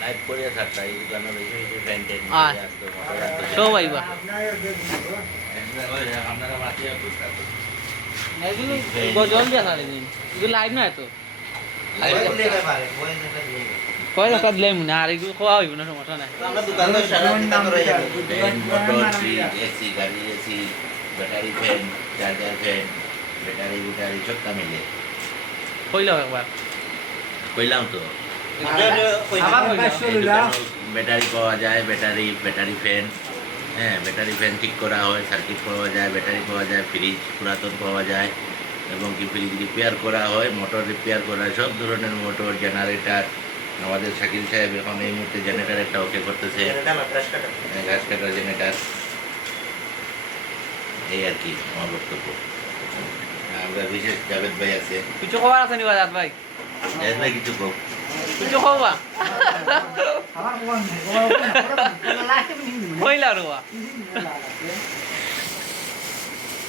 Live করে থাকতা এই দোকানে বেশি ফ্যান টেন সব আইবা আপনারা মাতিয়ে জলদি আসা এগুলো লাইভ না তো লাইভ করলে পারে কয় টাকা দিলে মনে আর এগুলো খাওয়া হইব না সমস্যা নাই আমরা দোকানে সারা দিন ধরে যাবো ফ্যান মোটর ফ্রিজ এসি গাড়ি AC battery fan charger fan battery সবটা মিলে কইলাও একবার কইলাম তো ব্যাটারি পাওয়া যায় ব্যাটারি ফ্যান, হ্যাঁ ব্যাটারি ফ্যান ঠিক করা হয়, সার্কিট পাওয়া যায়, ব্যাটারি পাওয়া যায়, ফ্রিজ পুরাতন পাওয়া যায় এবং কি ফ্রিজ রিপেয়ার করা হয়, মোটর রিপেয়ার করা হয়, সব ধরনের মোটর জেনারেটার। আমাদের শাকিল সাহেব এখন এই মুহূর্তে জেনারেটার একটা ওকে করতেছে, ঘাস কাটার জেনারেটার। এই আর কি আমার বক্তব্য। আমরা বিশেষ জাভেদ ভাই আছে, কিছু খবর আছে নি বাজার ভাই? জাভেদ ভাই কিছু হোক কিছু খবর কইলা রোয়া